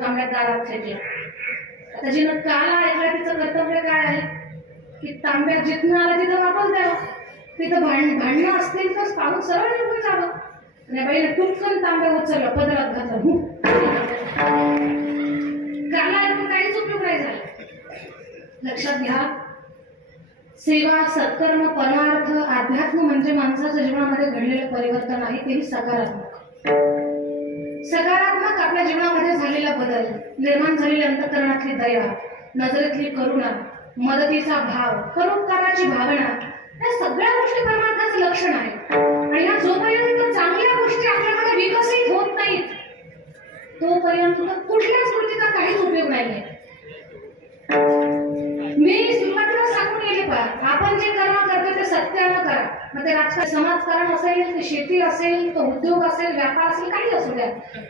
तांब्यात दारात फेकला आता जिनं काला ऐकला तिचं कर्तव्य काय आहे? की तांब्या जिथनं आलं तिथं वापस द्यावं तिथं भांड भांडणं असतील तर पाहून सरळ निघून जावं. आणि बाईने टुपकन तांब्या उचललं पदरात घातलं हु. काला ऐकून काहीच उपयोग नाही झाला. लक्षात घ्या. सेवा सत्कर्म परमार्थ अध्यात्म म्हणजे माणसाच्या जीवनामध्ये घडलेलं परिवर्तन आहे तेही सकारात्मक सकारात्मक. आपल्या जीवनामध्ये झालेला बदल निर्माण झालेली अंतकरणातली दया नजरेतली करुणा मदतीचा भाव परोपकाराची भावना या सगळ्या गोष्टी परमार्थाचं लक्षण आहे. आणि या जोपर्यंत चांगल्या गोष्टी आपल्यामध्ये विकसित होत नाहीत तोपर्यंत कुठल्याच गोष्टीचा काहीच उपयोग नाहीये. करतात मग ते राजकारण समाजकारण असेल ते शेती असेल तो उद्योग असेल व्यापार असेल काही असू द्या.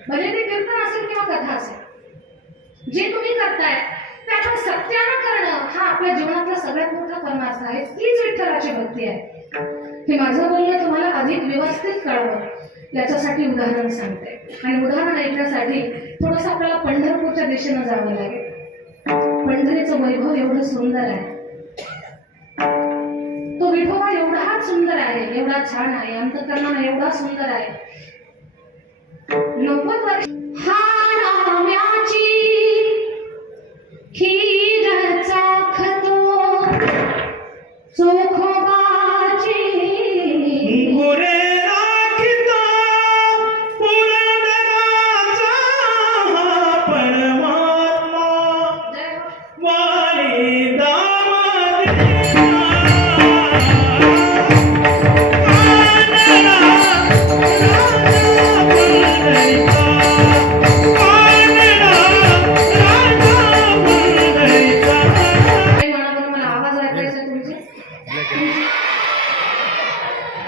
म्हणजे ते कीर्तन असेल किंवा कथा असेल. जे तुम्ही करताय ते आपण सत्यानं करणं हा आपल्या जीवनातला सगळ्यात मोठा परमार्थ आहे. तीच विठ्ठलाची भक्ती आहे. हे माझं बोलणं तुम्हाला अधिक व्यवस्थित कळावं. याच्यासाठी उदाहरण सांगते. आणि उदाहरण ऐकण्यासाठी थोडंसं आपल्याला पंढरपूरच्या दिशेनं जावं लागेल. पंढरीचं वैभव एवढं सुंदर आहे. आहे एवढा छान आहे अंतकरणानं एवढा सुंदर आहे. नव्वद वर्ष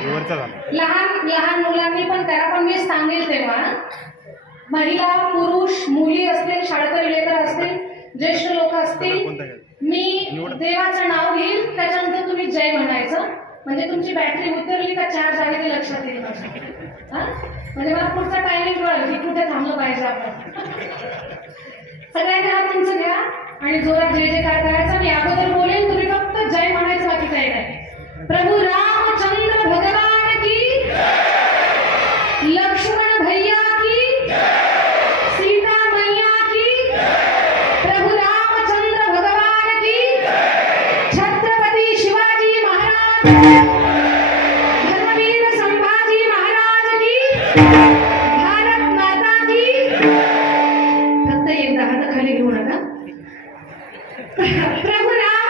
वरचा झाला. लहान लहान मुलांनी पण करा पण मी सांगेल तेव्हा महिला पुरुष मुली असतील शाळकरी लेकर असतील ज्येष्ठ लोक असतील कोणता घ्यायचा? मी देवाचं नाव घेईल त्याच्यानंतर तुम्ही जय म्हणायचं. म्हणजे तुमची बॅटरी उतरली का चार्ज आहे ते लक्षात येईल माझ्या. हा? म्हणजे मला पुढचा टायमिंग कळेल की कुठे थांबलं पाहिजे आपण. सगळ्यांनी हात तुमचं घ्या आणि जोरात जय जय काय करायचं. मी अगोदर बोलेन तुम्ही फक्त जय म्हणायचं बाकी काही नाही प्रभू रामचंद्र भगवान की लक्ष्मण भैया की सीता मैया की प्रभू रामचंद्र भगवान की छत्रपती शिवाजी महाराज धर्मवीर संभाजी महाराज की भारत माता की फक्त एकदा हात खाली घेऊ नका. प्रभू रामचंद्र